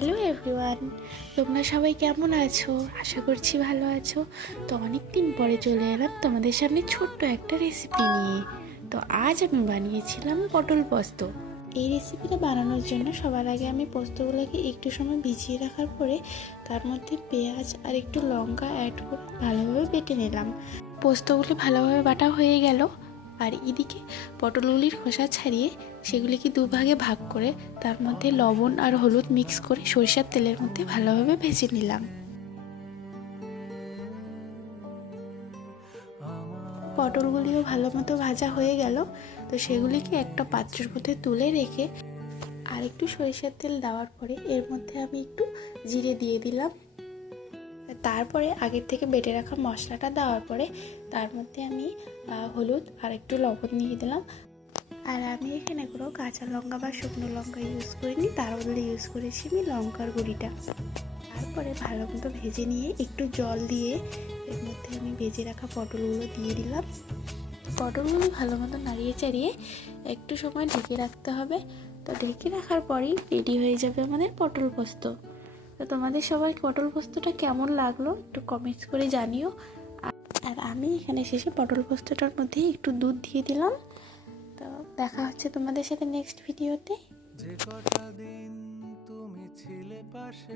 Hello everyone, তোমরা সবাই কেমন আছো? আশা করছি ভালো আছো। তো অনেক দিন পরে চলে এলাম তোমাদের সামনে ছোট্ট একটা রেসিপি নিয়ে। তো আজ আমি বানিয়েছিলাম পটল পোস্ত। এই রেসিপিটা বানানোর জন্য সবার আগে আমি পোস্তগুলোকে একটু সময় ভিজিয়ে রাখার পরে তার মধ্যে পেঁয়াজ আর একটু লঙ্কা অ্যাড করে ভালোভাবে বেটে নিলাম। পোস্তগুলি ভালোভাবে বাটা হয়ে গেল। আর এদিকে পটলগুলির খোসা ছাড়িয়ে সেগুলিকে দুভাগে ভাগ করে তার মধ্যে লবণ আর হলুদ মিক্স করে সরিষার তেলের মধ্যে ভালোভাবে ভেজে নিলাম। পটলগুলিও ভালো মতো ভাজা হয়ে গেল, তো সেগুলিকে একটা পাত্রের মধ্যে তুলে রেখে আর একটু সরিষার তেল দেওয়ার পরে এর মধ্যে আমি একটু জিরে দিয়ে দিলাম। তারপরে আগের থেকে বেটে রাখা মশলাটা দেওয়ার পরে তার মধ্যে আমি হলুদ আর একটু লবণ দিয়ে দিলাম। আর আমি এখানে কোনো কাঁচা লঙ্কা বা শুকনো লঙ্কা ইউজ করিনি, তার বদলে ইউজ করেছি আমি লঙ্কার গুঁড়িটা। তারপরে ভালো মতো ভেজে নিয়ে একটু জল দিয়ে এর মধ্যে আমি ভেজে রাখা পটলগুলো দিয়ে দিলাম। পটলগুলো ভালো মতো নাড়িয়ে চাড়িয়ে একটু সময় ঢেকে রাখতে হবে। তো ঢেকে রাখার পরেই রেডি হয়ে যাবে আমাদের পটল পোস্ত। তো তোমাদের সবাই পটল পোস্তটা কেমন লাগল একটু কমেন্টস করে জানিও। আর- আমি এখানে শেষে পটল পোস্তটার মধ্যে একটু দুধ দিয়ে দিলাম। তো দেখা হচ্ছে তোমাদের সাথে নেক্সট ভিডিওতে যে কটা দিন তুমি ছিলে পাশে।